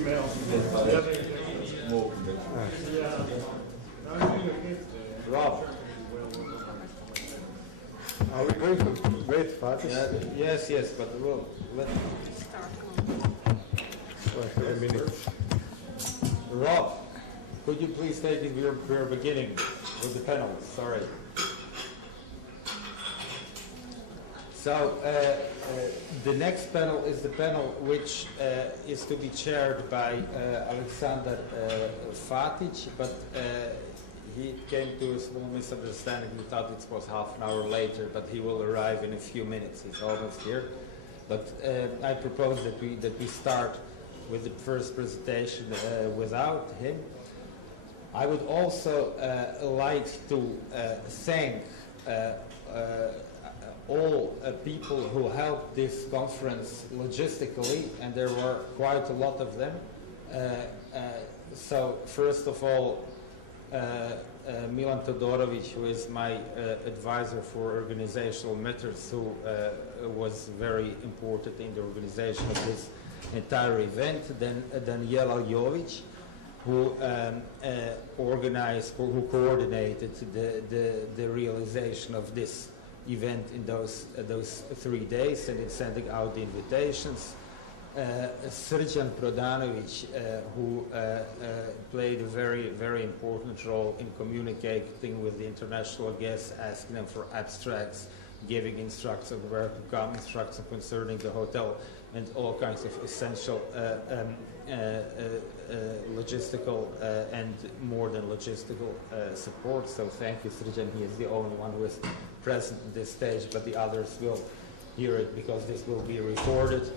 Rob. Are we going to wait, Fatih? Yes, but we'll let For a minute. Rob, could you please take it we're beginning with the panel? Sorry. So the next panel is the panel which is to be chaired by Alexander Fatic, but he came to a small misunderstanding. We thought it was half an hour later, but he will arrive in a few minutes. He's almost here. But I propose that we start with the first presentation without him. I would also like to thank all people who helped this conference logistically, and there were quite a lot of them. So first of all, Milan Todorovic, who is my advisor for organizational matters, who was very important in the organization of this entire event. Then Daniela Jovic, who who coordinated the realization of this event in those 3 days, and in sending out the invitations. Srđan Prodanovic, who played a very, very important role in communicating with the international guests, asking them for abstracts, giving instructions where to come, instructions concerning the hotel, and all kinds of essential logistical and more than logistical support. So thank you, Srđan. He is the only one who is present at this stage, but the others will hear it because this will be recorded.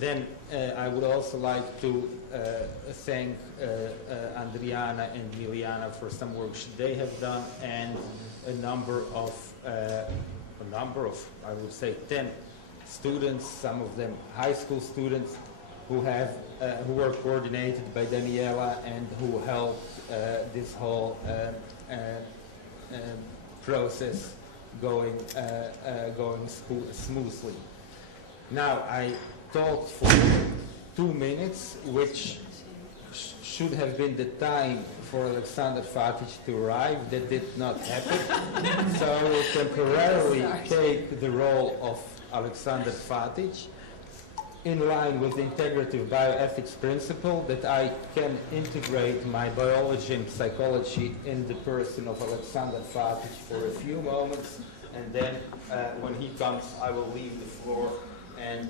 Then I would also like to thank Andriana and Miliana for some work they have done, and a number of, I would say 10 students, some of them high school students, who were coordinated by Daniela and who helped this whole process going smoothly. Now, I talked for 2 minutes, which should have been the time for Alexander Fatic to arrive. That did not happen. So I will temporarily take the role of Alexander Fatic, in line with the integrative bioethics principle, that I can integrate my biology and psychology in the person of Alexander Fatic for a few moments, and then when he comes, I will leave the floor and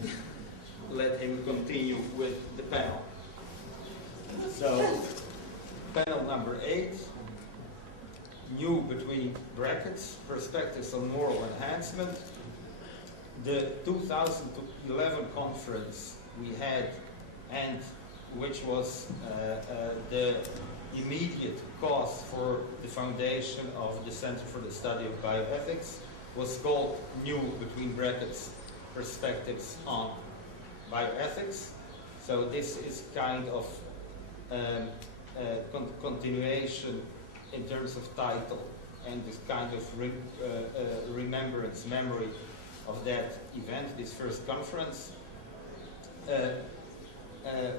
let him continue with the panel. So, panel number 8, new between brackets, perspectives on moral enhancement. The 2011 conference we had, and which was the immediate cause for the foundation of the Center for the Study of Bioethics, was called New between brackets Perspectives on Bioethics. So this is kind of continuation in terms of title, and this kind of remembrance, memory of that event, this first conference.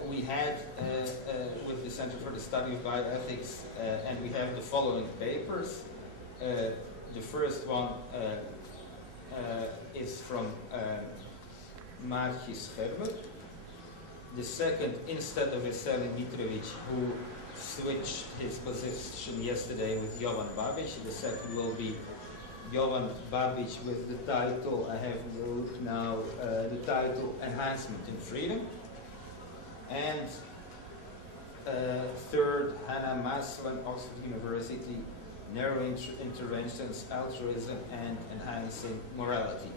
We had with the Center for the Study of Bioethics, and we have the following papers. The first one is from Maartje Schermer. The second, instead of Veselin Mitrovic, who switched his position yesterday with Jovan Babic. The second will be Jovan Babic with the title, I have a look now, the title Enhancement in Freedom. And third, Hannah Maslen, Oxford University, Narrow Interventions, Altruism and Enhancing Morality.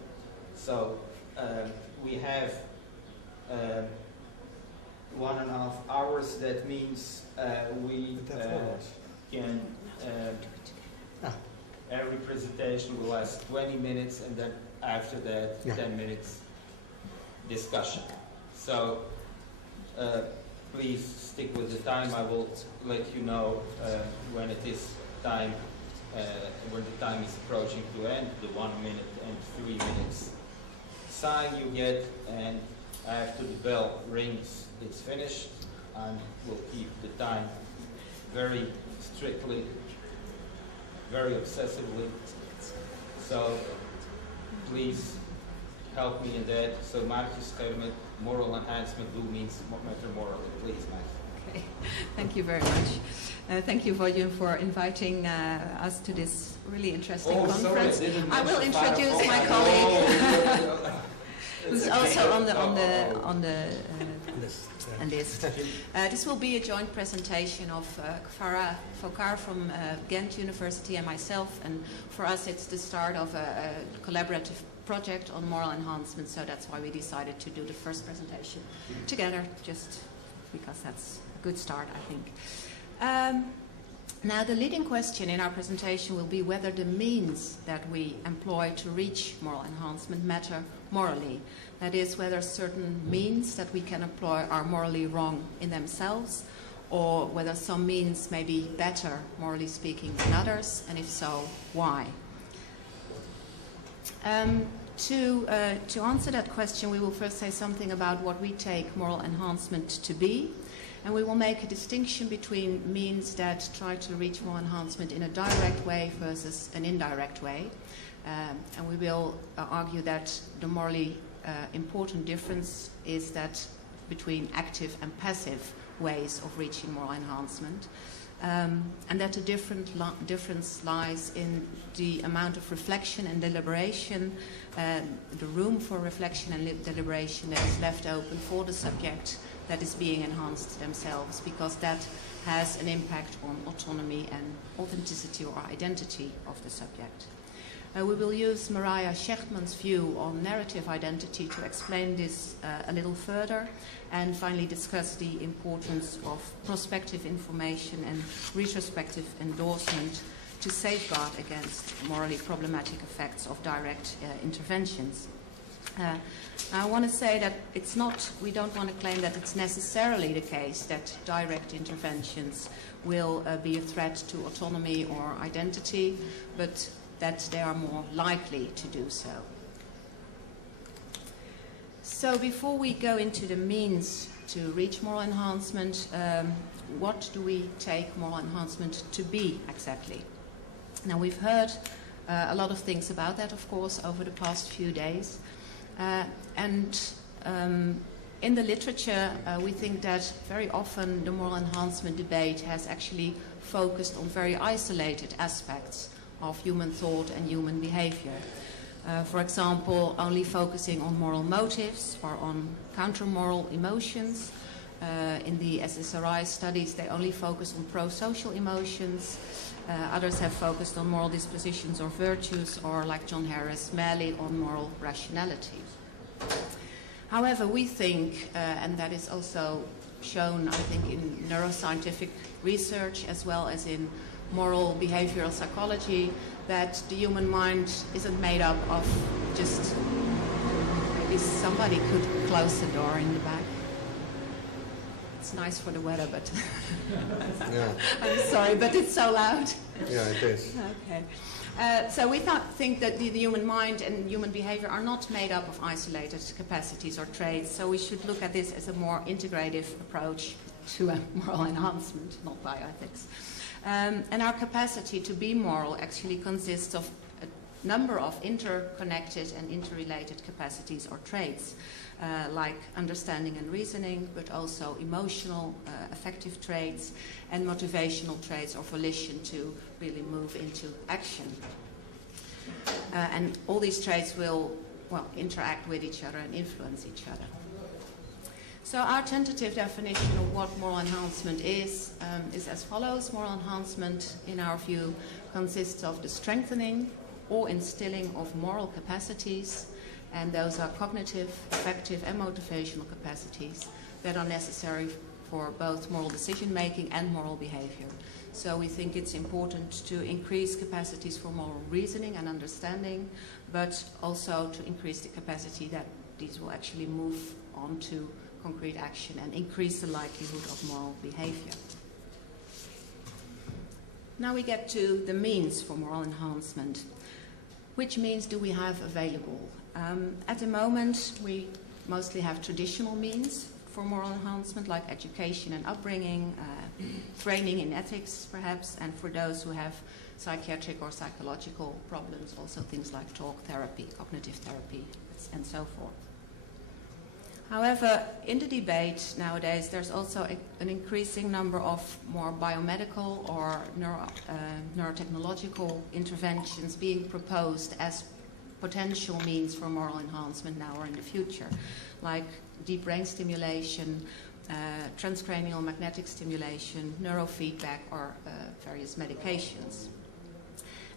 So we have 1.5 hours. That means we can, every presentation will last 20 minutes, and then after that, 10 minutes discussion. So please stick with the time. I will let you know when it is time, when the time is approaching to end, the 1 minute and 3 minutes sign you get, and After the bell rings, it's finished, and we'll keep the time very strictly, very obsessively. So please help me in that. So Maartje's statement, moral enhancement do means matter morally. Please, Maartje. Okay. Thank you very much. Thank you, Volume, for inviting us to this really interesting conference. Sorry, I will introduce my colleague, who's also on the list. This will be a joint presentation of Farah from Ghent University and myself, and for us it's the start of a collaborative project on moral enhancement, so that's why we decided to do the first presentation together, just because that's a good start, I think. Now, the leading question in our presentation will be whether the means that we employ to reach moral enhancement matter morally. That is, whether certain means that we can employ are morally wrong in themselves, or whether some means may be better, morally speaking, than others, and if so, why? To answer that question, we will first say something about what we take moral enhancement to be. And we will make a distinction between means that try to reach moral enhancement in a direct way versus an indirect way. And we will argue that the morally important difference is that between active and passive ways of reaching moral enhancement. And that the difference lies in the amount of reflection and deliberation, the room for reflection and deliberation that is left open for the subject that is being enhanced themselves, because that has an impact on autonomy and authenticity or identity of the subject. We will use Mariah Schermer's view on narrative identity to explain this a little further, and finally discuss the importance of prospective information and retrospective endorsement to safeguard against morally problematic effects of direct interventions. I want to say that we don't want to claim that it's necessarily the case that direct interventions will be a threat to autonomy or identity, but that they are more likely to do so. So before we go into the means to reach moral enhancement, what do we take moral enhancement to be exactly? Now, we've heard a lot of things about that, of course, over the past few days. In the literature, we think that very often the moral enhancement debate has actually focused on very isolated aspects of human thought and human behavior. For example, only focusing on moral motives or on counter-moral emotions. In the SSRI studies, they only focus on pro-social emotions. Others have focused on moral dispositions or virtues, or like John Harris, merely on moral rationality. However, we think, and that is also shown, I think, in neuroscientific research as well as in moral behavioral psychology, that the human mind isn't made up of just, maybe somebody could close the door in the back. It's nice for the weather, but Yeah. I'm sorry, but it's so loud. Yeah, it is. Okay. So we think that the human mind and human behavior are not made up of isolated capacities or traits, so we should look at this as a more integrative approach to a moral enhancement, not bioethics. And our capacity to be moral actually consists of a number of interconnected and interrelated capacities or traits, like understanding and reasoning, but also emotional, affective traits, and motivational traits or volition to really move into action. And all these traits will, interact with each other and influence each other. So our tentative definition of what moral enhancement is as follows. Moral enhancement, in our view, consists of the strengthening or instilling of moral capacities, and those are cognitive, affective, and motivational capacities that are necessary for both moral decision-making and moral behavior. So we think it's important to increase capacities for moral reasoning and understanding, but also to increase the capacity that these will actually move on to concrete action and increase the likelihood of moral behavior. Now we get to the means for moral enhancement. Which means do we have available? At the moment, we mostly have traditional means for moral enhancement, like education and upbringing, training in ethics perhaps, and for those who have psychiatric or psychological problems, also things like talk therapy, cognitive therapy, and so forth. However, in the debate nowadays, there's also an increasing number of more biomedical or neurotechnological interventions being proposed as potential means for moral enhancement now or in the future, like deep brain stimulation, transcranial magnetic stimulation, neurofeedback, or various medications.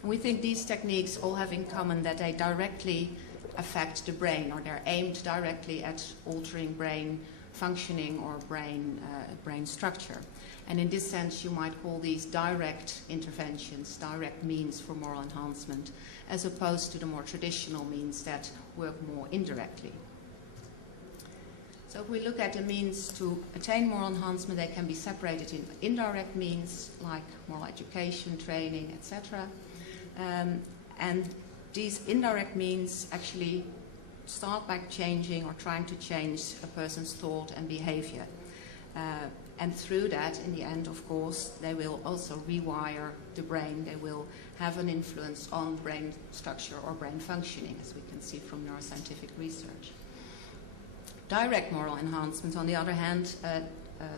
And we think these techniques all have in common that they directly affect the brain, or they're aimed directly at altering brain functioning or brain structure. And in this sense, you might call these direct interventions, direct means for moral enhancement, as opposed to the more traditional means that work more indirectly. So if we look at the means to attain moral enhancement, they can be separated in indirect means, like moral education, training, etc. And these indirect means actually start by changing or trying to change a person's thought and behavior. And through that, in the end, of course, they will also rewire the brain. They will have an influence on brain structure or brain functioning, as we can see from neuroscientific research. Direct moral enhancement, on the other hand,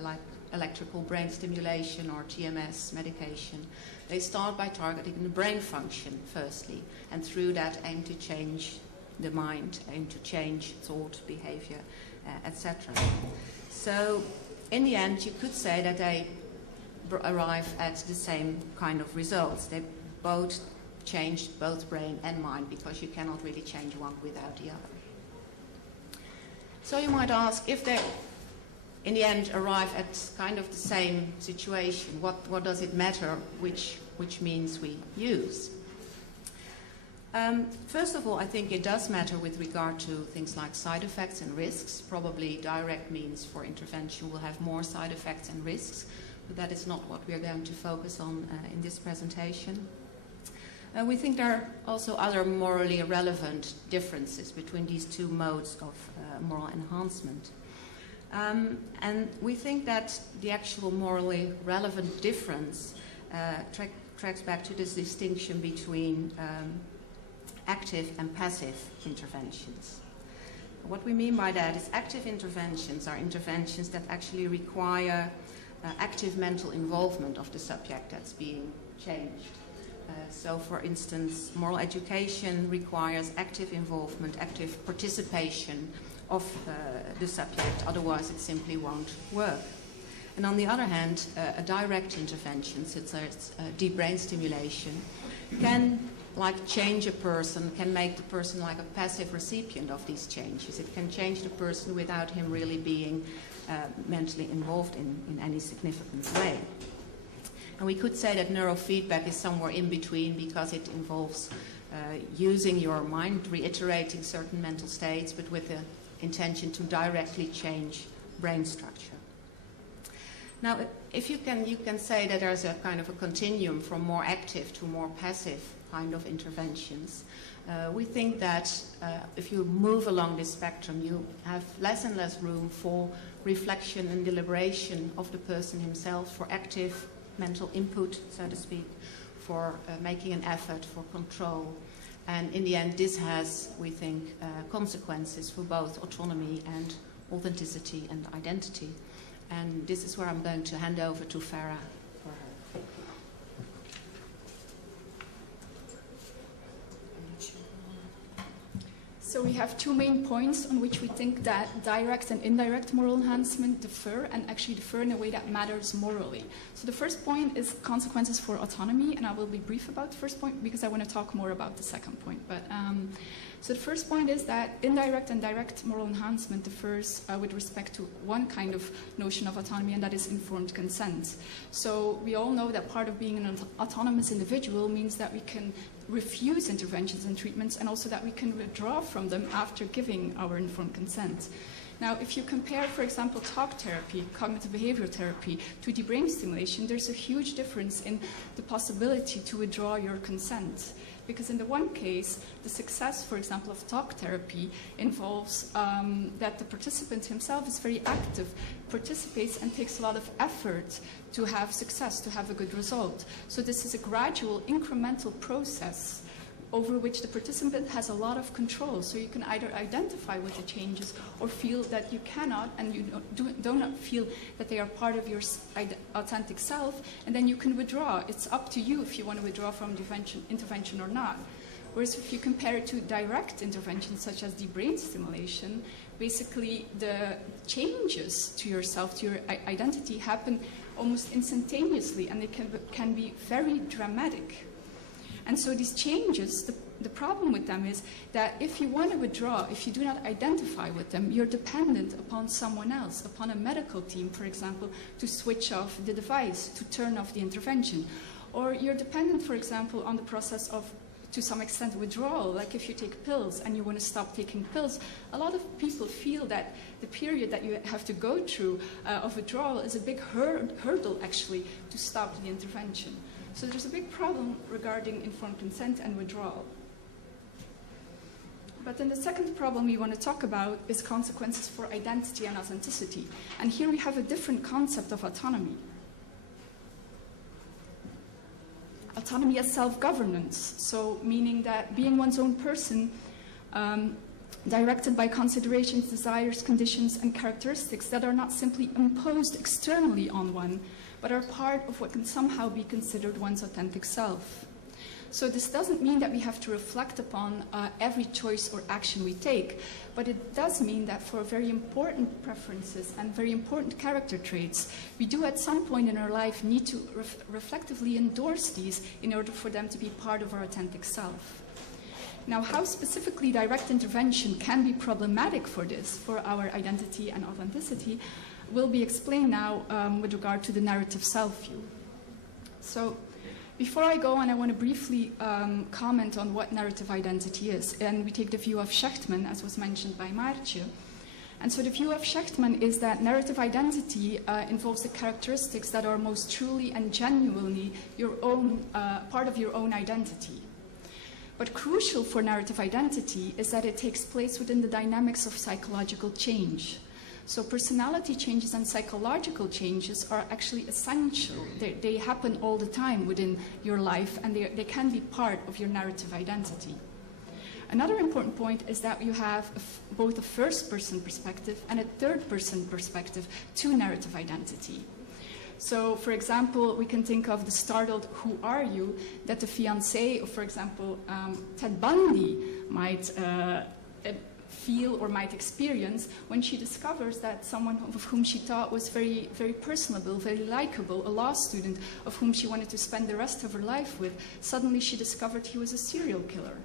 like electrical brain stimulation or TMS medication, they start by targeting the brain function firstly, and through that aim to change the mind, aim to change thought, behavior, etc. So in the end, you could say that they arrive at the same kind of results. They both changed both brain and mind, because you cannot really change one without the other. So you might ask, if they in the end arrive at kind of the same situation, what does it matter which means we use? First of all, I think it does matter with regard to things like side effects and risks. Probably direct means for intervention will have more side effects and risks, but that is not what we are going to focus on in this presentation. We think there are also other morally relevant differences between these two modes of moral enhancement. And we think that the actual morally relevant difference tracks back to this distinction between active and passive interventions. What we mean by that is active interventions are interventions that actually require active mental involvement of the subject that's being changed. So, for instance, moral education requires active involvement, active participation of the subject, otherwise it simply won't work. And on the other hand, a direct intervention, such as deep brain stimulation, can change a person, can make the person like a passive recipient of these changes. It can change the person without him really being mentally involved in any significant way. And we could say that neurofeedback is somewhere in between, because it involves using your mind, reiterating certain mental states, but with the intention to directly change brain structure. Now, if you can say that there's a kind of a continuum from more active to more passive kind of interventions. We think that if you move along this spectrum, you have less and less room for reflection and deliberation of the person himself, for active mental input, so to speak, for making an effort, for control. And in the end, this has, we think, consequences for both autonomy and authenticity and identity. And this is where I'm going to hand over to Farah for her. So we have two main points on which we think that direct and indirect moral enhancement differ, and actually differ in a way that matters morally. So the first point is consequences for autonomy, and I will be brief about the first point because I want to talk more about the second point. But so the first point is that indirect and direct moral enhancement differs with respect to one kind of notion of autonomy, and that is informed consent. So we all know that part of being an autonomous individual means that we can refuse interventions and treatments, and also that we can withdraw from them after giving our informed consent. Now, if you compare, for example, talk therapy, cognitive behavioral therapy, to deep brain stimulation, there's a huge difference in the possibility to withdraw your consent. Because in the one case, the success, for example, of talk therapy involves that the participant himself is very active, participates, and takes a lot of effort to have success, to have a good result. So this is a gradual, incremental process over which the participant has a lot of control. So you can either identify with the changes or feel that you cannot, and you do not feel that they are part of your authentic self, and then you can withdraw. It's up to you if you want to withdraw from intervention or not. Whereas if you compare it to direct interventions such as deep brain stimulation, basically the changes to yourself, to your identity, happen almost instantaneously, and they can be very dramatic. And so these changes, the problem with them is that if you want to withdraw, if you do not identify with them, you're dependent upon someone else, upon a medical team, for example, to switch off the device, to turn off the intervention. Or you're dependent, for example, on the process of, to some extent, withdrawal. Like if you take pills and you want to stop taking pills, a lot of people feel that the period that you have to go through of withdrawal is a big hurdle, actually, to stop the intervention. So there's a big problem regarding informed consent and withdrawal. But then the second problem we want to talk about is consequences for identity and authenticity. And here we have a different concept of autonomy. Autonomy as self-governance, so meaning that being one's own person, directed by considerations, desires, conditions, and characteristics that are not simply imposed externally on one, but are part of what can somehow be considered one's authentic self. So this doesn't mean that we have to reflect upon every choice or action we take, but it does mean that for very important preferences and very important character traits, we do at some point in our life need to reflectively endorse these in order for them to be part of our authentic self. Now, how specifically direct intervention can be problematic for this, for our identity and authenticity, will be explained now with regard to the narrative self-view. So before I go on, I want to briefly comment on what narrative identity is. And we take the view of Schermer, as was mentioned by Maartje. And so the view of Schermer is that narrative identity involves the characteristics that are most truly and genuinely your own, part of your own identity. But crucial for narrative identity is that it takes place within the dynamics of psychological change. So personality changes and psychological changes are actually essential. They happen all the time within your life, and they can be part of your narrative identity. Another important point is that you have both a first-person perspective and a third-person perspective to narrative identity. So, for example, we can think of the startled "who are you" that the fiancé, or for example, Ted Bundy might feel or might experience when she discovers that someone of whom she thought was very, very personable, very likable, a law student of whom she wanted to spend the rest of her life with, suddenly she discovered he was a serial killer.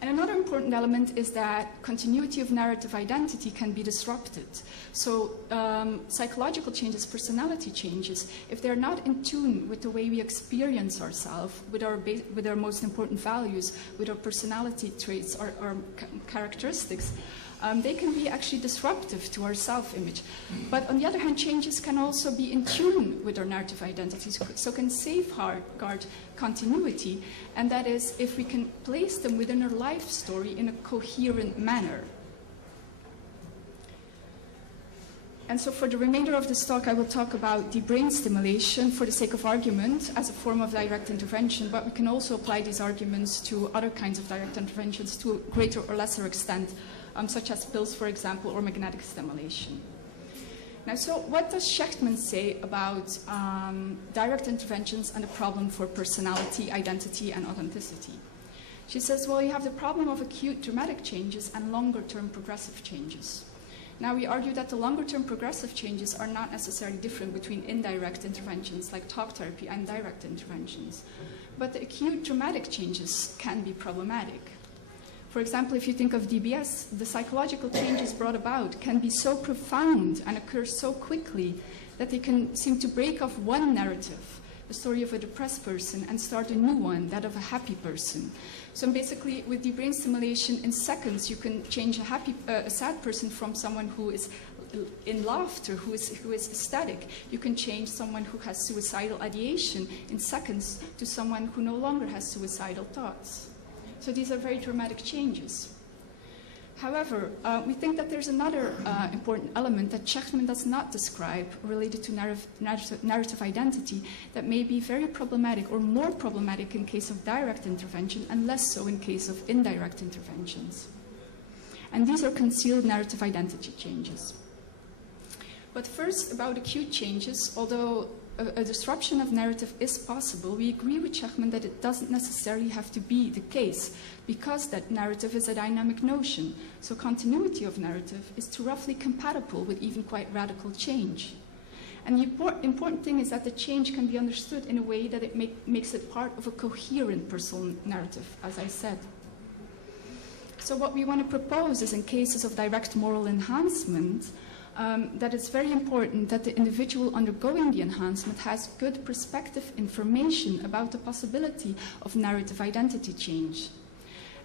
And another important element is that continuity of narrative identity can be disrupted. So psychological changes, personality changes, if they're not in tune with the way we experience ourselves, with our most important values, with our personality traits, our characteristics, they can be actually disruptive to our self-image. But on the other hand, changes can also be in tune with our narrative identities, so can safeguard continuity, and that is if we can place them within our life story in a coherent manner. And so for the remainder of this talk, I will talk about deep brain stimulation for the sake of argument as a form of direct intervention, but we can also apply these arguments to other kinds of direct interventions to a greater or lesser extent, such as pills, for example, or magnetic stimulation. Now, so what does Schermer say about direct interventions and the problem for personality, identity, and authenticity? She says, well, you have the problem of acute dramatic changes and longer-term progressive changes. Now, we argue that the longer-term progressive changes are not necessarily different between indirect interventions like talk therapy and direct interventions. But the acute dramatic changes can be problematic. For example, if you think of DBS, the psychological changes brought about can be so profound and occur so quickly that they can seem to break off one narrative, the story of a depressed person, and start a new one, that of a happy person. So basically, with deep brain stimulation, in seconds, you can change a sad person from someone who is in laughter who is ecstatic. You can change someone who has suicidal ideation in seconds to someone who no longer has suicidal thoughts. So these are very dramatic changes. However, we think that there's another important element that Schermer does not describe related to narrative identity that may be very problematic or more problematic in case of direct intervention and less so in case of indirect interventions. And these are concealed narrative identity changes. But first, about acute changes, although a disruption of narrative is possible, we agree with Schermer that it doesn't necessarily have to be the case, because that narrative is a dynamic notion. So continuity of narrative is too roughly compatible with even quite radical change. And the important thing is that the change can be understood in a way that it makes it part of a coherent personal narrative, as I said. So what we want to propose is, in cases of direct moral enhancement, that it's very important that the individual undergoing the enhancement has good perspective information about the possibility of narrative identity change.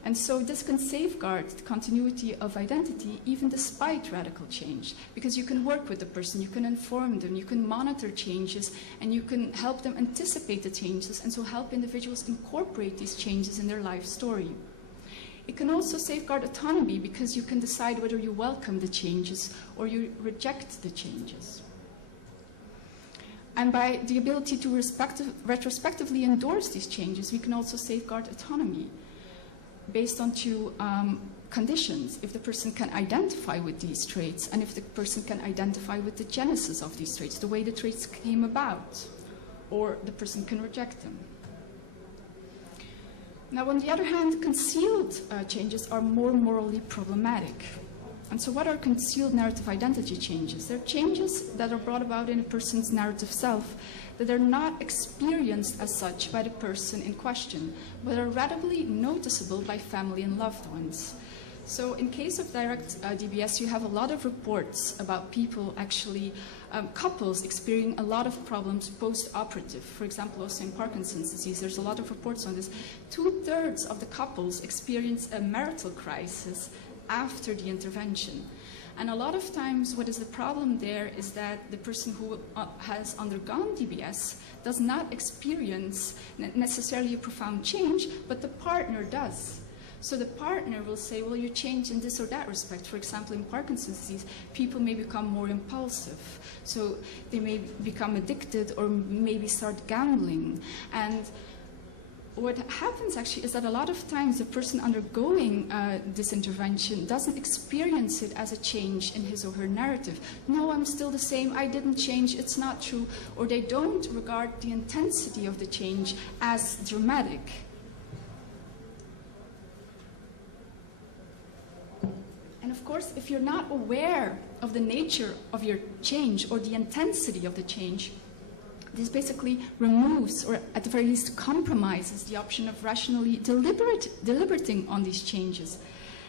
And so this can safeguard the continuity of identity even despite radical change, because you can work with the person, you can inform them, you can monitor changes, and you can help them anticipate the changes, and so help individuals incorporate these changes in their life story. It can also safeguard autonomy, because you can decide whether you welcome the changes or you reject the changes. And by the ability to retrospectively endorse these changes, we can also safeguard autonomy based on two conditions: if the person can identify with these traits, and if the person can identify with the genesis of these traits, the way the traits came about, or the person can reject them. Now, on the other hand, concealed changes are more morally problematic. And so what are concealed narrative identity changes? They're changes that are brought about in a person's narrative self that are not experienced as such by the person in question, but are readily noticeable by family and loved ones. So in case of direct DBS, you have a lot of reports about people actually, couples experiencing a lot of problems post-operative. For example, also in Parkinson's disease, there's a lot of reports on this. 2/3 of the couples experience a marital crisis after the intervention. And a lot of times what is the problem there is that the person who has undergone DBS does not experience necessarily a profound change, but the partner does. So the partner will say, well, you change in this or that respect. For example, in Parkinson's disease, people may become more impulsive. So they may become addicted or maybe start gambling. And what happens actually is that a lot of times the person undergoing this intervention doesn't experience it as a change in his or her narrative. No, I'm still the same, I didn't change, it's not true. Or they don't regard the intensity of the change as dramatic. And of course, if you're not aware of the nature of your change or the intensity of the change, this basically removes, or at the very least compromises, the option of rationally deliberating on these changes,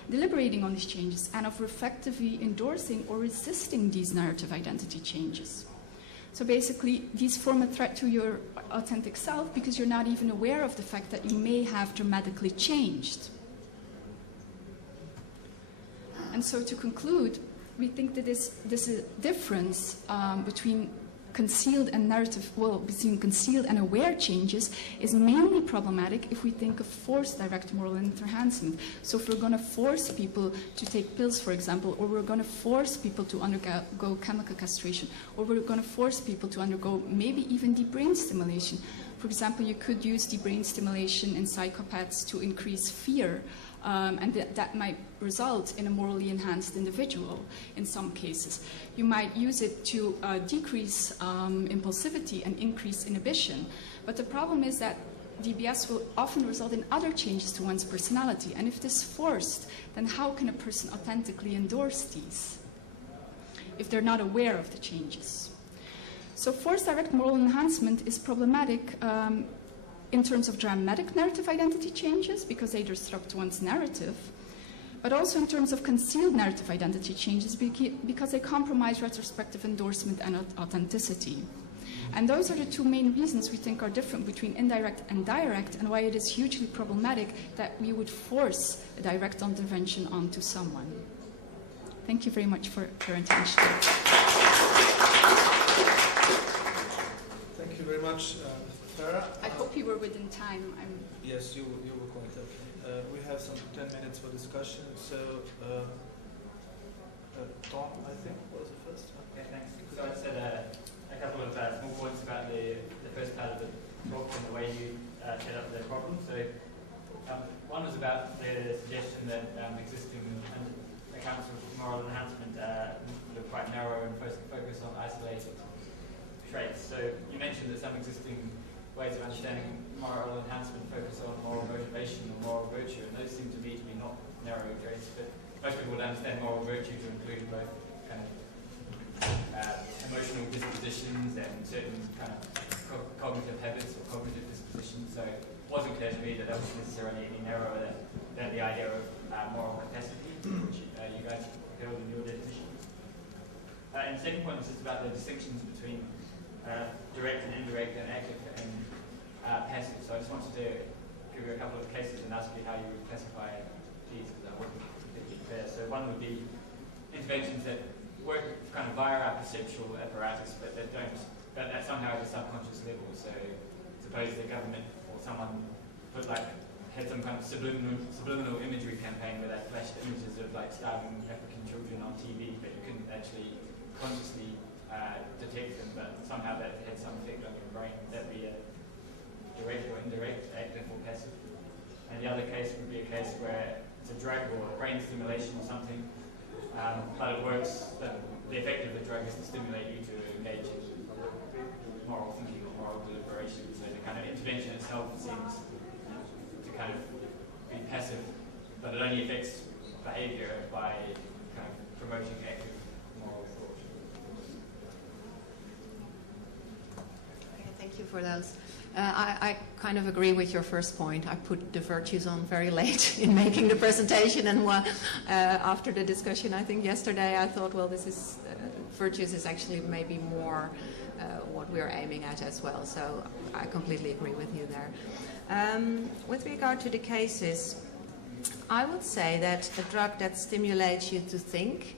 deliberating on these changes, and of effectively endorsing or resisting these narrative identity changes. So basically, these form a threat to your authentic self because you're not even aware of the fact that you may have dramatically changed. And so to conclude, we think that this difference between concealed and narrative, between concealed and aware changes is mainly problematic if we think of forced direct moral enhancement. So if we're going to force people to take pills, for example, or we're going to force people to undergo chemical castration, or we're going to force people to undergo maybe even deep brain stimulation. For example, you could use deep brain stimulation in psychopaths to increase fear, and that might result in a morally enhanced individual in some cases. You might use it to decrease impulsivity and increase inhibition. But the problem is that DBS will often result in other changes to one's personality. And if this is forced, then how can a person authentically endorse these if they're not aware of the changes? So forced direct moral enhancement is problematic in terms of dramatic narrative identity changes, because they disrupt one's narrative, but also in terms of concealed narrative identity changes, because they compromise retrospective endorsement and authenticity. And those are the two main reasons we think are different between indirect and direct, and why it is hugely problematic that we would force a direct intervention onto someone. Thank you very much for your attention. Thank you very much, Farah. I hope you were within time. Yes, you were quite okay. We have some 10 minutes for discussion, so Tom, I think, was the first. Okay, thanks. So I said a couple of small points about the first part of the talk and the way you set up the problem. So one was about the suggestion that existing accounts of moral enhancement look quite narrow and focus on isolated traits. So you mentioned that some existing ways of understanding moral enhancement focus on moral motivation or moral virtue, and those seem to me to be not narrow traits, but most people would understand moral virtue to include both kind of emotional dispositions and certain kind of cognitive habits or cognitive dispositions. So it wasn't clear to me that that was necessarily any narrower than the idea of moral capacity, which you guys held in your definition. And the second point was just about the distinctions between direct and indirect and active and passive. So I just wanted to give you a couple of cases and ask you how you would classify these, because I wasn't completely clear. So one would be interventions that work kind of via our perceptual apparatus, but that don't, but that somehow at a subconscious level. So suppose the government or someone had some kind of subliminal imagery campaign where they flashed images of like starving African children on TV, but you couldn't actually consciously detect them, but somehow that had some effect on your brain. That would be a direct or indirect, active or passive. And the other case would be a case where it's a drug or a brain stimulation or something, but it works, the effect of the drug is to stimulate you to engage in moral thinking or moral deliberation. So the kind of intervention itself seems to kind of be passive, but it only affects behavior by kind of promoting active moral thought. Okay, thank you for those. I kind of agree with your first point. I put the virtues on very late in making the presentation, and after the discussion, I think yesterday, I thought, well, this is virtues is actually maybe more what we're aiming at as well. So I completely agree with you there. With regard to the cases, I would say that a drug that stimulates you to think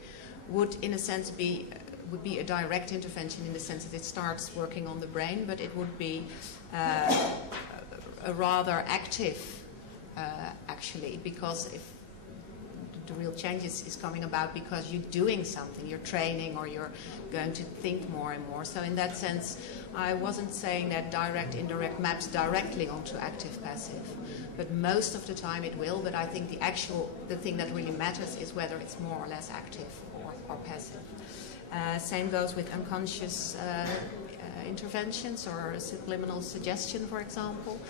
would, in a sense, would be a direct intervention in the sense that it starts working on the brain, but it would be a rather active, actually, because if the real change is coming about because you're doing something, you're training, or you're going to think more and more. So in that sense, I wasn't saying that direct, indirect maps directly onto active, passive, but most of the time it will. But I think the thing that really matters is whether it's more or less active or passive. Same goes with unconscious interventions or subliminal suggestion, for example.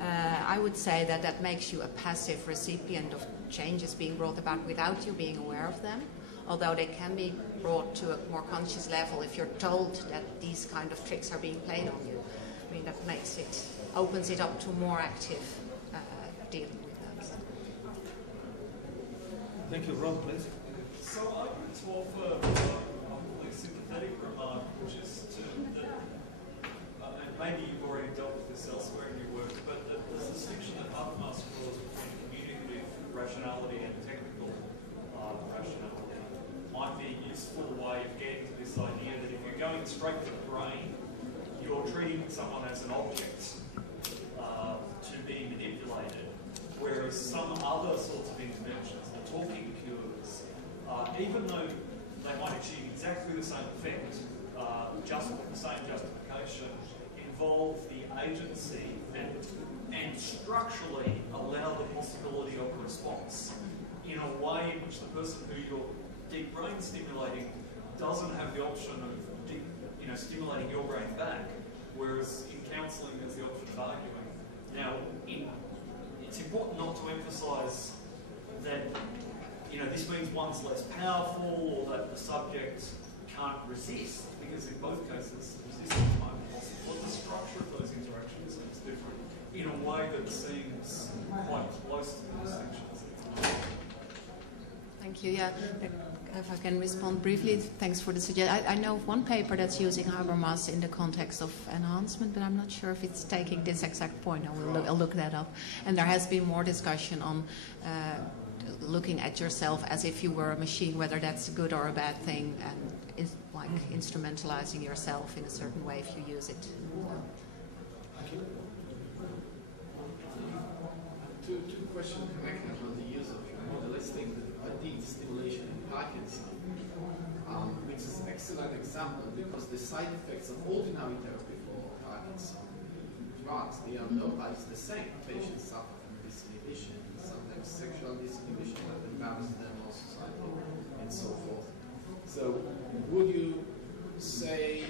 I would say that makes you a passive recipient of changes being brought about without you being aware of them, although they can be brought to a more conscious level if you're told that these kind of tricks are being played on you. I mean, that opens it up to more active dealing with those. Thank you, Ron, please. So I would to offer a really sympathetic remark, which is and maybe you've already dealt with this elsewhere in your work, but the distinction that Habermas draws between communicative rationality and technical rationality might be a useful way of getting to this idea that if you're going straight to the brain, you're treating someone as an object to be manipulated, whereas some other sorts of interventions, the talking cures, even though they might achieve exactly the same effect, just with the same justification, involve the agency and structurally allow the possibility of a response in a way in which the person who you're deep brain stimulating doesn't have the option of stimulating your brain back, whereas in counselling there's the option of arguing. Now, it's important not to emphasise that this means one's less powerful or that the subject can't resist, because in both cases resistance might be possible. But the structure of those interactions is different in a way that seems quite close to the distinctions. Thank you. Yeah, if I can respond briefly, thanks for the suggestion. I know of one paper that's using Habermas in the context of enhancement, but I'm not sure if it's taking this exact point. I'll look that up. And there has been more discussion on looking at yourself as if you were a machine, whether that's a good or a bad thing, and is like instrumentalizing yourself in a certain way if you use it. Two questions connected on the use of modelistic fatigue stimulation in Parkinson, which is an excellent example because the side effects of ordinary therapy for Parkinson drugs, they are normalized the same. Patients suffer from disinhibition, sometimes sexual disinhibition that embarrasses them or society, and so forth. So would you say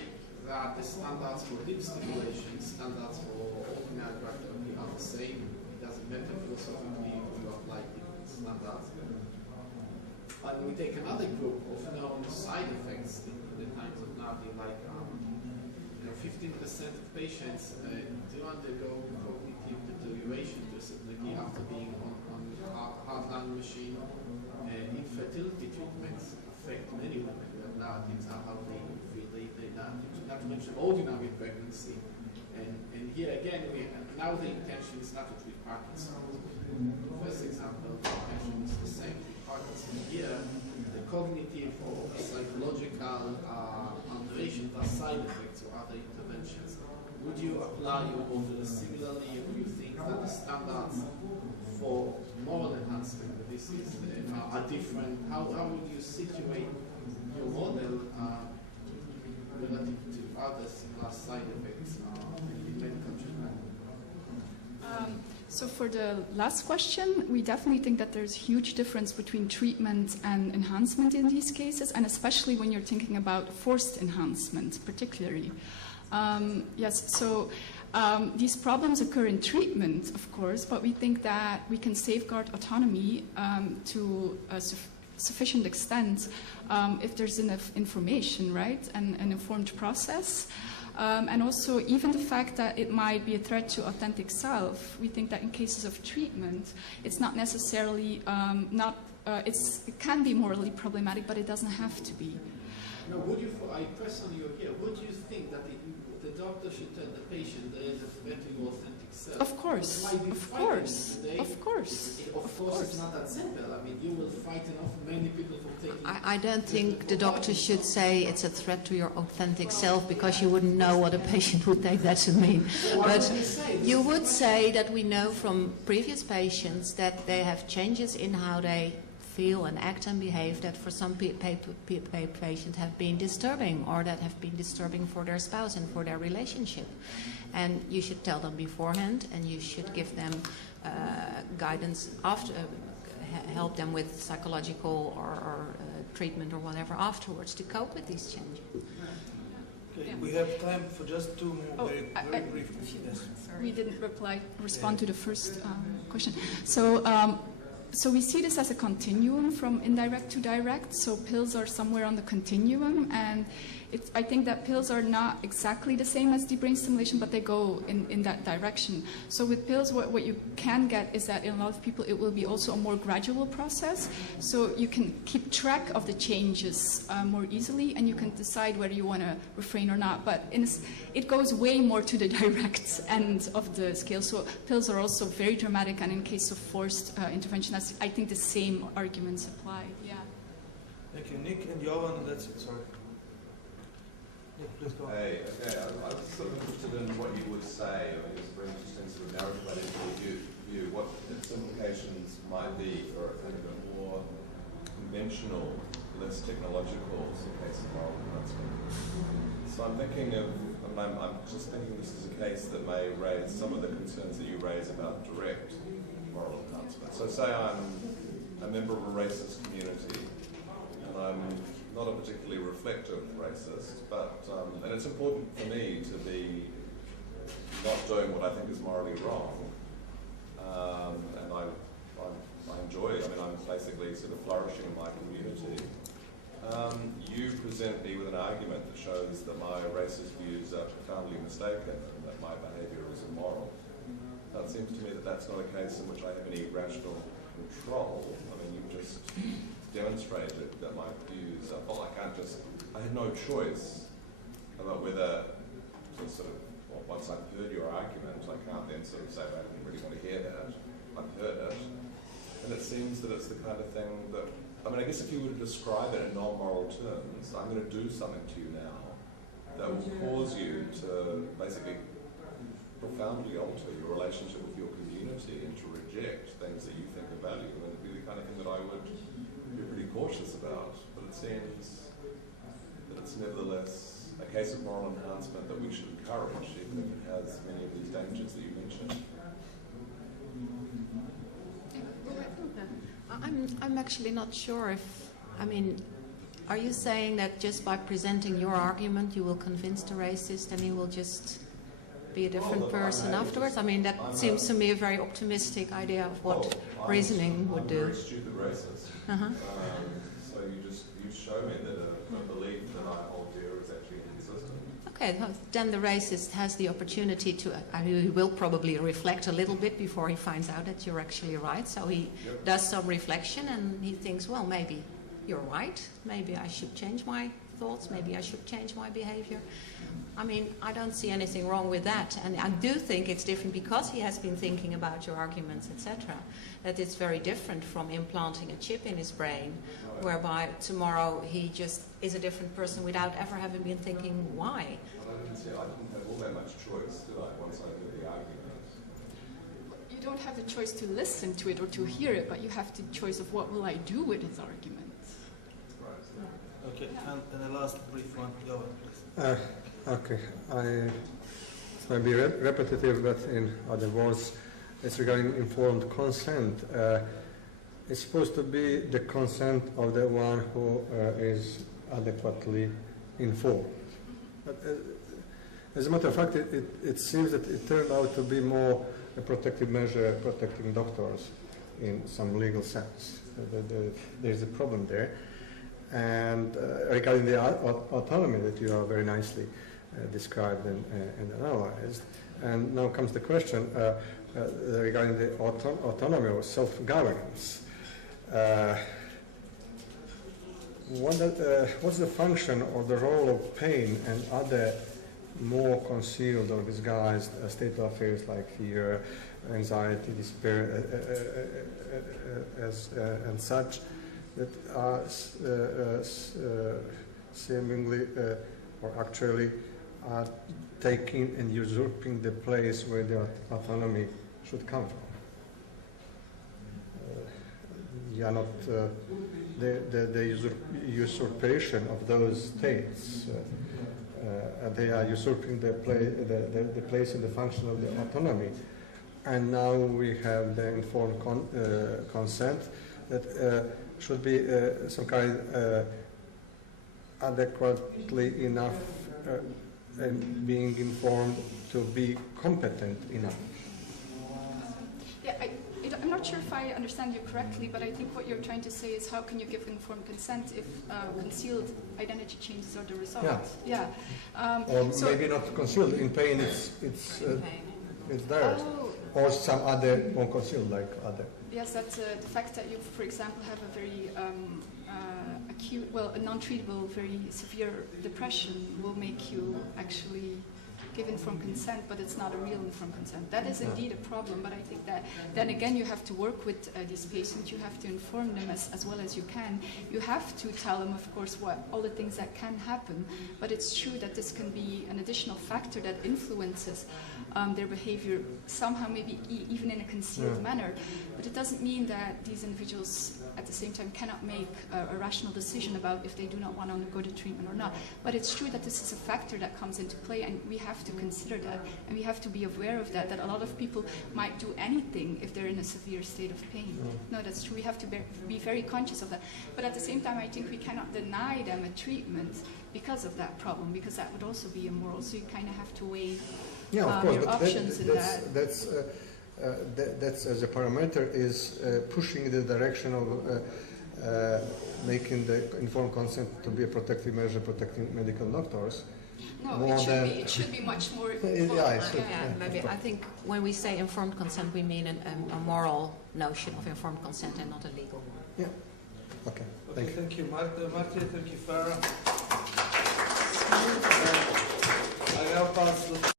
that the standards for deep stimulation, standards for ordinary drug therapy are the same? It doesn't matter philosophically if you apply different standards. And we take another group of known side effects in the times of now, like 15% of patients do undergo cognitive deterioration to a certain degree after being on heart-lung machine. Infertility treatments affect many women. Now things are how they feel. Not to mention ordinary pregnancy. And here again, now the intention is not to treat Parkinson's. First example, the intention is the same with Parkinson's. Here, the cognitive or psychological alterations are side effects or other interventions. Would you apply your model similarly, or do you think that the standards for moral enhancement this is, are different? How would you situate your model relative to other similar side effects in medical treatment? So for the last question, we definitely think that there's huge difference between treatment and enhancement in these cases, and especially when you're thinking about forced enhancement, particularly. Yes, so these problems occur in treatment, of course, but we think that we can safeguard autonomy to a sufficient extent if there's enough information, right, and an informed process. And also, even the fact that it might be a threat to authentic self, we think that in cases of treatment, it's not necessarily, it can be morally problematic, but it doesn't have to be. Now, would you, I personally here, would you think that the doctor should tell the patient there is a threat to your authentic self? Of course, of course, of course. Of course, it's not that simple. I mean, you will fight enough many people for taking... I don't think the doctor should say it's a threat to your authentic self, because you wouldn't know what a patient would take that to mean. But you would say that we know from previous patients that they have changes in how they feel and act and behave that for some patients have been disturbing, or that have been disturbing for their spouse and for their relationship. And you should tell them beforehand, and you should give them guidance after, help them with psychological or treatment or whatever afterwards to cope with these changes. Okay, yeah. We have time for just two more very brief. Yes. We didn't respond to the first question. So we see this as a continuum from indirect to direct. So pills are somewhere on the continuum, and I think that pills are not exactly the same as deep brain stimulation, but they go in that direction. So with pills, what you can get is that in a lot of people, it will be also a more gradual process. So you can keep track of the changes more easily, and you can decide whether you want to refrain or not. But it goes way more to the direct end of the scale. So pills are also very dramatic, and in case of forced intervention, I think the same arguments apply. Yeah. Thank you, Nick and Johan, and that's it. Sorry. Nick, please go. Hey, okay. I was sort of interested in what you would say. I mean, it's very interesting sort of narrative view, what its implications might be for a kind of a more conventional, less technological case of moral enhancement. So I'm thinking of, I'm just thinking this is a case that may raise some of the concerns that you raise about direct moral enhancement. So say I'm a member of a racist community, and I'm not a particularly reflective racist, but and it's important for me to be not doing what I think is morally wrong, and I enjoy it. I mean, I'm basically sort of flourishing in my community. You present me with an argument that shows that my racist views are profoundly mistaken and that my behaviour is immoral. Now, it seems to me that that's not a case in which I have any rational control. I mean, you just demonstrated that my views are, well, I had no choice about whether to sort of, well, once I've heard your argument, I can't then sort of say, well, I didn't really want to hear that. I've heard it. And it seems that it's the kind of thing that, I mean, I guess if you were to describe it in non-moral terms, I'm going to do something to you now that will cause you to basically profoundly alter your relationship with your community and to reject things that you think are valuable. And it'd be the kind of thing that I would be pretty cautious about. But it seems that it's nevertheless a case of moral enhancement that we should encourage, even if it has many of these dangers that you mentioned. I'm actually not sure if, I mean, are you saying that just by presenting your argument you will convince the racist and he will just be a different person afterwards? I mean, that seems to me a very optimistic idea of what reasoning would do. I'm a very stupid racist. So you show me that a belief that I hold dear is actually inconsistent. Okay, then the racist has the opportunity to, he will probably reflect a little bit before he finds out that you're actually right. So he does some reflection and he thinks, well, maybe you're right. Maybe I should change my thoughts. Maybe I should change my behavior. I mean, I don't see anything wrong with that. And I do think it's different because he has been thinking about your arguments, etc. That it's very different from implanting a chip in his brain, whereby tomorrow he just is a different person without ever having been thinking why. Well, I didn't have all that much choice, did I, once I heard the argument? You don't have the choice to listen to it or to hear it, but you have the choice of what will I do with his argument. Okay, and the last brief one, go on, please. Okay, it might be repetitive, but in other words, it's regarding informed consent. It's supposed to be the consent of the one who is adequately informed. But as a matter of fact, it seems that it turned out to be more a protective measure protecting doctors in some legal sense. There's a problem there. And regarding the autonomy that you are very nicely described and analyzed. And now comes the question regarding the autonomy or self-governance. What's the function or the role of pain and other more concealed or disguised state of affairs like fear, anxiety, despair, and such, that are seemingly or actually are taking and usurping the place where the autonomy should come from? The usurpation of those states, they are usurping the place and the function of the autonomy. And now we have the informed consent that should be some kind adequately enough and being informed to be competent enough. Yeah, I'm not sure if I understand you correctly, but I think what you're trying to say is how can you give informed consent if concealed identity changes are the result? Yeah. Yeah. Or maybe not concealed. In pain, it's there. Oh. Or some other more concealed, like other. Yes, that's the fact that you, for example, have a very acute, well, a non-treatable, very severe depression will make you actually give informed consent, but it's not a real informed consent. That is indeed a problem, but I think that then again you have to work with these patients, you have to inform them as well as you can. You have to tell them, of course, what all the things that can happen, but it's true that this can be an additional factor that influences their behavior somehow, maybe even in a concealed manner. But it doesn't mean that these individuals at the same time cannot make a rational decision about if they do not want to go to treatment or not. But it's true that this is a factor that comes into play, and we have to consider that, and we have to be aware of that a lot of people might do anything if they're in a severe state of pain. No, that's true. We have to be very conscious of that. But at the same time, I think we cannot deny them a treatment because of that problem, because that would also be immoral. So you kind of have to weigh your options in that. That's as a parameter is pushing the direction of making the informed consent to be a protective measure protecting medical doctors. No, it should be much more. Maybe I think when we say informed consent, we mean a moral notion of informed consent and not a legal one. Yeah. Okay. Thank you, Maartje. Thank you, Farah. I now pass the